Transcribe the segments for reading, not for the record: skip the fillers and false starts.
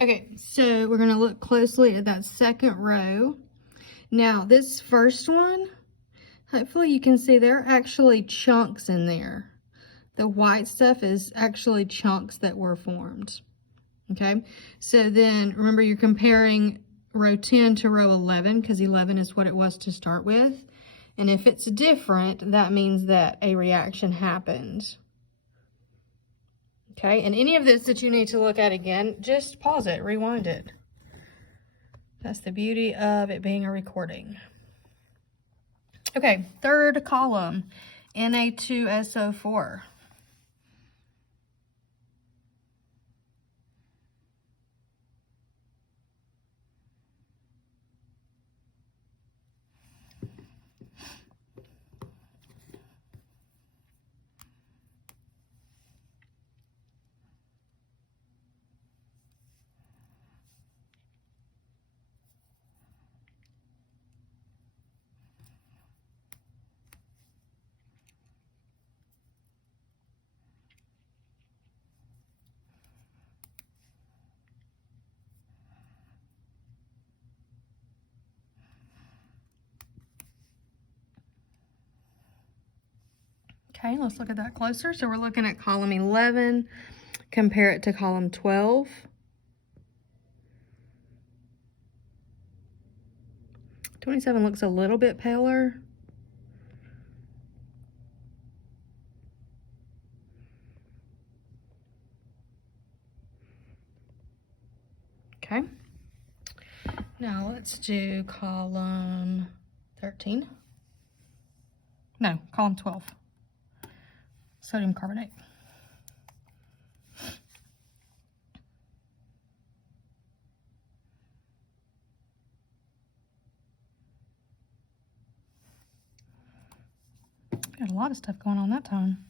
Okay, so we're going to look closely at that second row. Now, this first one, hopefully you can see there are actually chunks in there. The white stuff is actually chunks that were formed. Okay, so then remember you're comparing row 10 to row 11 because 11 is what it was to start with. And if it's different, that means that a reaction happened. Okay, and any of this that you need to look at again, just pause it, rewind it. That's the beauty of it being a recording. Okay, third column, Na2SO4. Okay, let's look at that closer. So we're looking at column 11, compare it to column 12. '27 looks a little bit paler. Okay. Now let's do column 13. No, column 12. Sodium carbonate. Got a lot of stuff going on that time.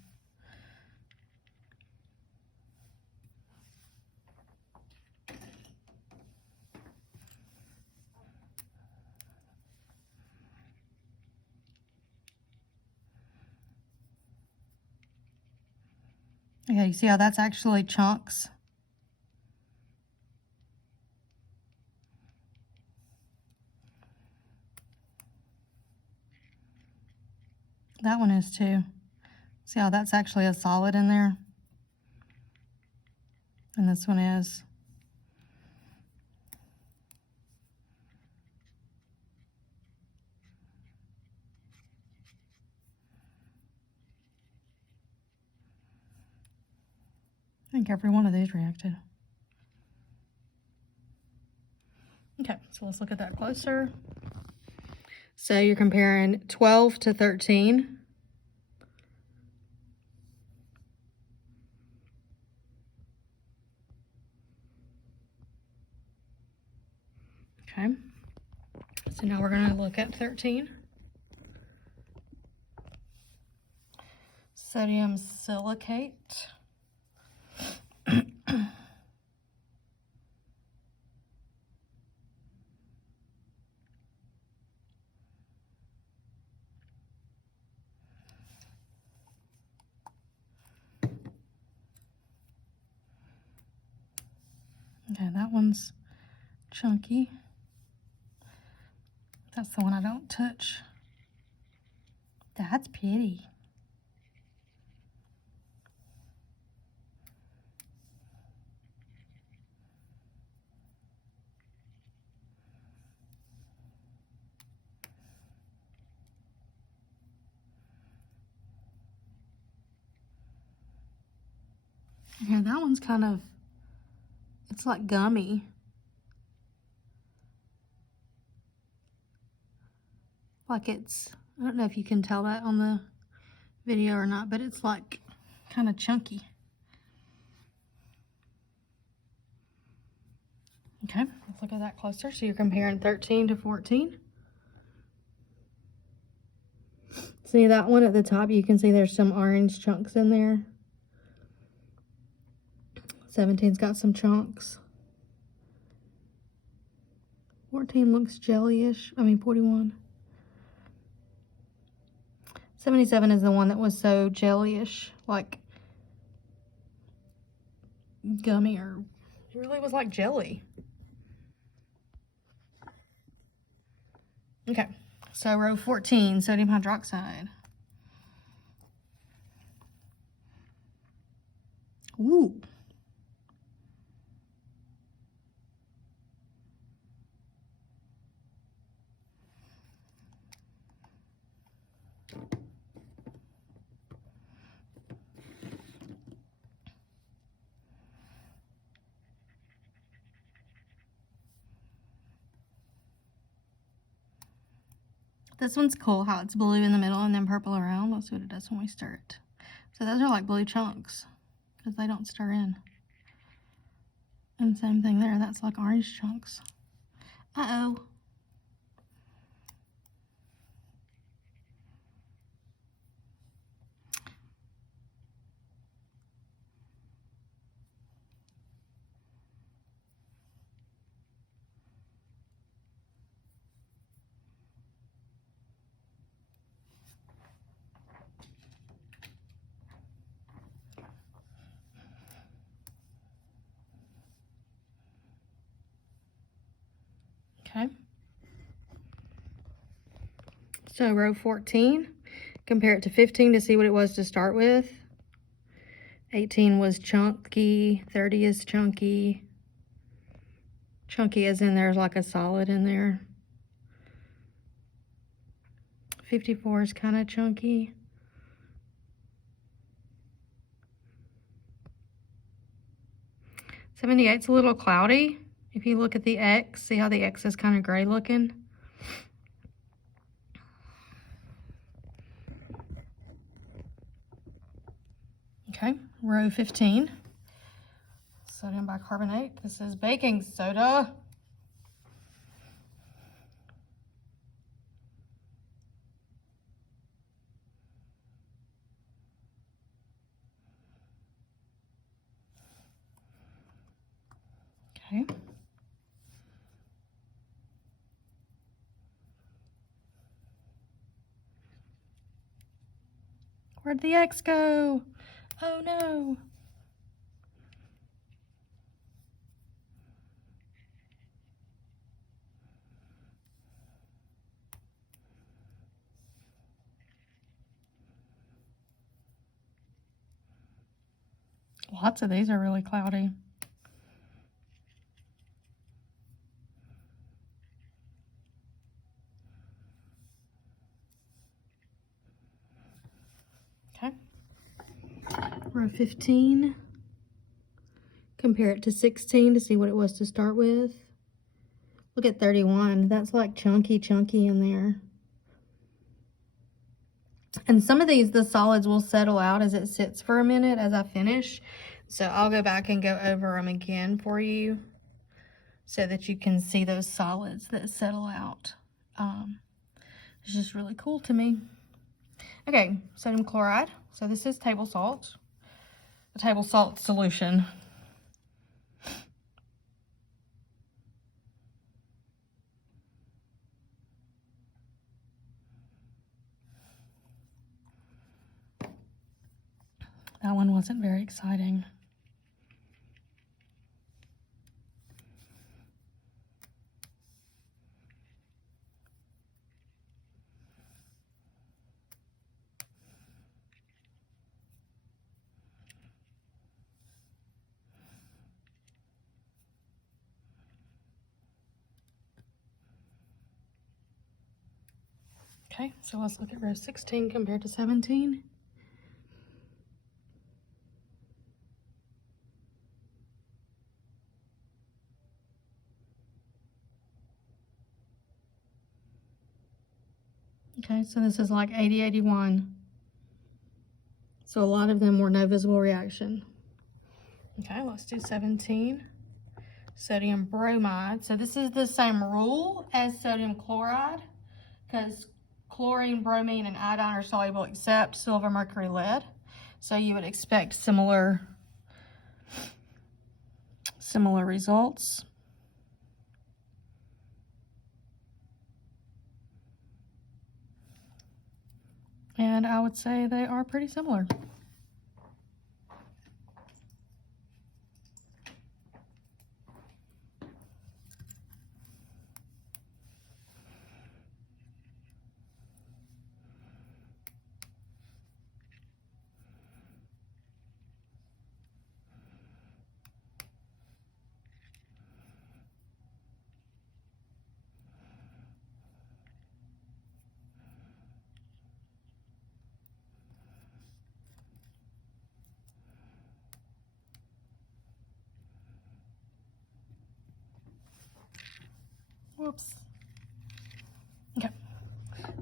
Okay, you see how that's actually chunks? That one is too. See how that's actually a solid in there? And this one is. I think every one of these reacted. Okay, so let's look at that closer. So you're comparing 12 to 13. Okay, so now we're going to look at 13. Sodium silicate. Okay, that one's chunky. That's the one I don't touch. That's pretty. Yeah, that one's kind of, it's like gummy. Like it's, I don't know if you can tell that on the video or not, but it's like kind of chunky. Okay, let's look at that closer. So you're comparing 13 to 14. See that one at the top, you can see there's some orange chunks in there. 17's got some chunks. 14 looks jellyish. 41. 77 is the one that was so jellyish, like gummy or really was like jelly. Okay, so row 14, sodium hydroxide. Ooh. This one's cool, how it's blue in the middle and then purple around. Let's see what it does when we stir it. So those are like blue chunks because they don't stir in. And same thing there, that's like orange chunks. Uh-oh. Okay. So row 14, compare it to 15 to see what it was to start with. 18 was chunky, 30 is chunky. Chunky as in there's like a solid in there. 54 is kind of chunky. 78's a little cloudy. If you look at the X, see how the X is kind of gray looking? Okay, row 15. Sodium bicarbonate. This is baking soda. Okay. Where'd the X go? Oh no. Lots of these are really cloudy. Okay. Row 15. Compare it to 16 to see what it was to start with. Look at 31. That's like chunky in there. And some of these, the solids will settle out as it sits for a minute as I finish. So I'll go back and go over them again for you so that you can see those solids that settle out. It's just really cool to me. Okay, sodium chloride. So this is table salt, a table salt solution. That one wasn't very exciting. Okay, so let's look at row 16 compared to 17. Okay, so this is like 80, 81. So a lot of them were no visible reaction. Okay, let's do 17. Sodium bromide. So this is the same rule as sodium chloride because chlorine, bromine, and iodine are soluble except silver, mercury, lead. So you would expect similar results. And I would say they are pretty similar. Whoops. Okay.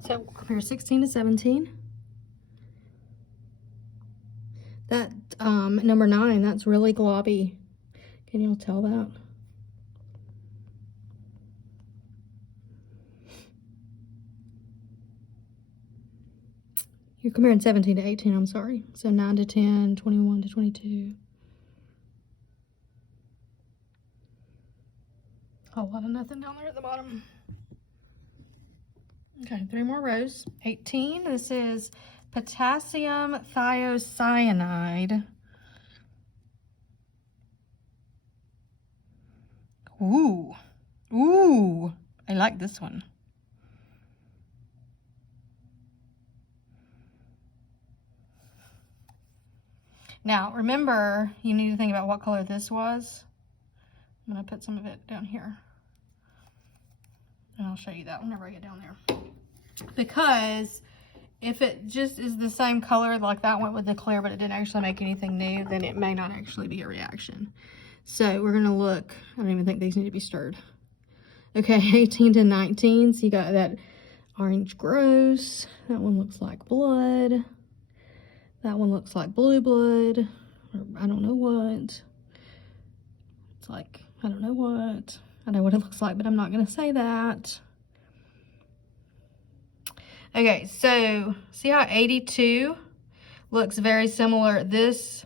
So compare 16 to 17. That number 9, that's really globby. Can you all tell that? You're comparing 17 to 18, I'm sorry. So 9 to 10, 21 to 22. A whole lot of nothing down there at the bottom. Okay, 3 more rows. 18, this is potassium thiocyanide. Ooh, ooh, I like this one. Now, remember, you need to think about what color this was. I'm going to put some of it down here. And I'll show you that whenever I get down there. Because if it just is the same color, like that went with the clear, but it didn't actually make anything new, then it may not actually be a reaction. So we're going to look. I don't even think these need to be stirred. Okay, 18 to 19. So you got that orange gross. That one looks like blood. That one looks like blue blood. Or I don't know what. It's like, I don't know what. I know what it looks like, but I'm not going to say that. Okay, so see how 82 looks very similar? This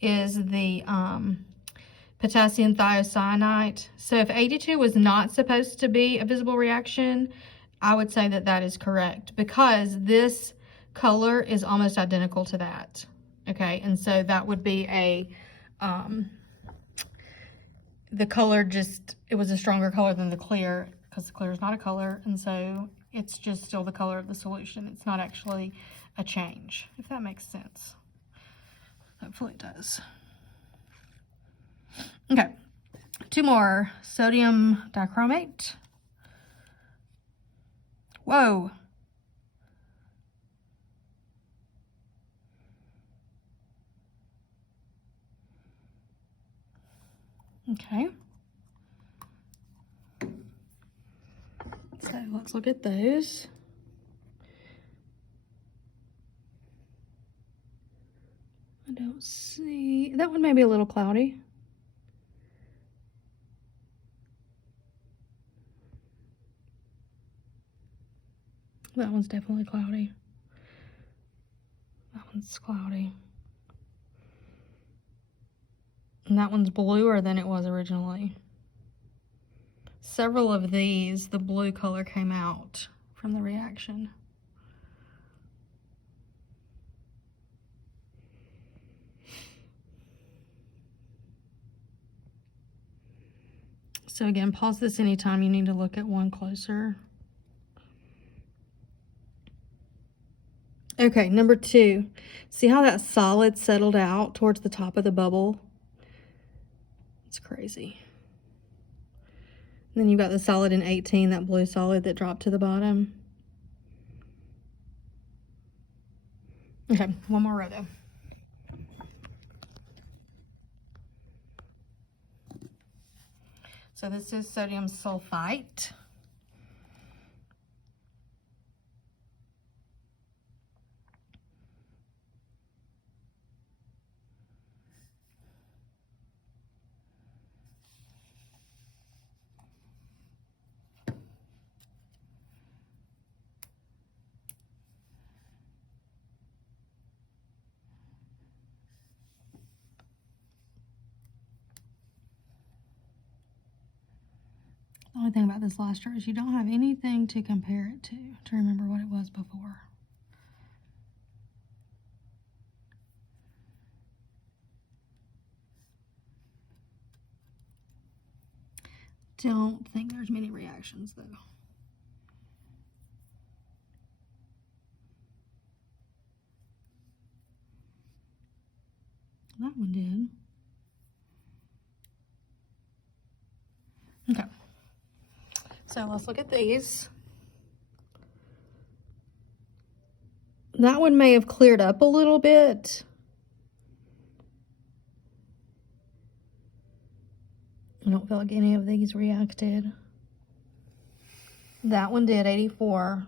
is the potassium thiocyanate. So if 82 was not supposed to be a visible reaction, I would say that that is correct, because this color is almost identical to that. Okay, and so that would be a, the color just, it was a stronger color than the clear, because the clear is not a color, and so it's just still the color of the solution. It's not actually a change, if that makes sense. Hopefully it does. Okay, 2 more. Sodium dichromate. Whoa. Okay. So let's look at those. I don't see, that one may be a little cloudy. That one's definitely cloudy. That one's cloudy. And that one's bluer than it was originally. Several of these, the blue color came out from the reaction. So again, pause this anytime you need to look at one closer. Okay, number 2. See how that solid settled out towards the top of the bubble? It's crazy. And then you've got the solid in 18, that blue solid that dropped to the bottom. Okay, one more row though. So this is sodium sulfite. The only thing about this last chart is you don't have anything to compare it to remember what it was before. Don't think there's many reactions though. That one did. Okay. So let's look at these. That one may have cleared up a little bit. I don't feel like any of these reacted. That one did 84.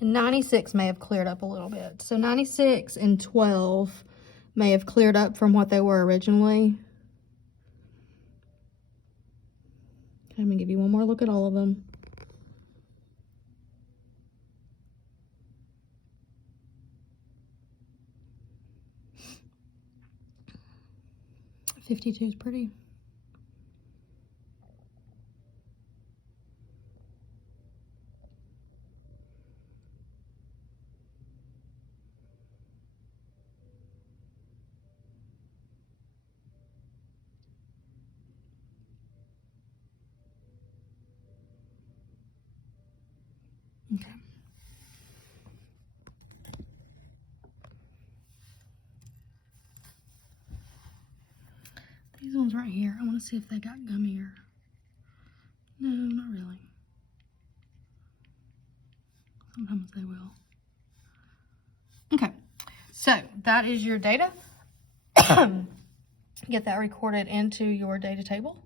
And 96 may have cleared up a little bit. So 96 and 12 may have cleared up from what they were originally. I'm gonna give you one more look at all of them. '52 is pretty. Okay. These ones right here, I want to see if they got gummier. No, not really. Sometimes they will. Okay, so that is your data. Get that recorded into your data table.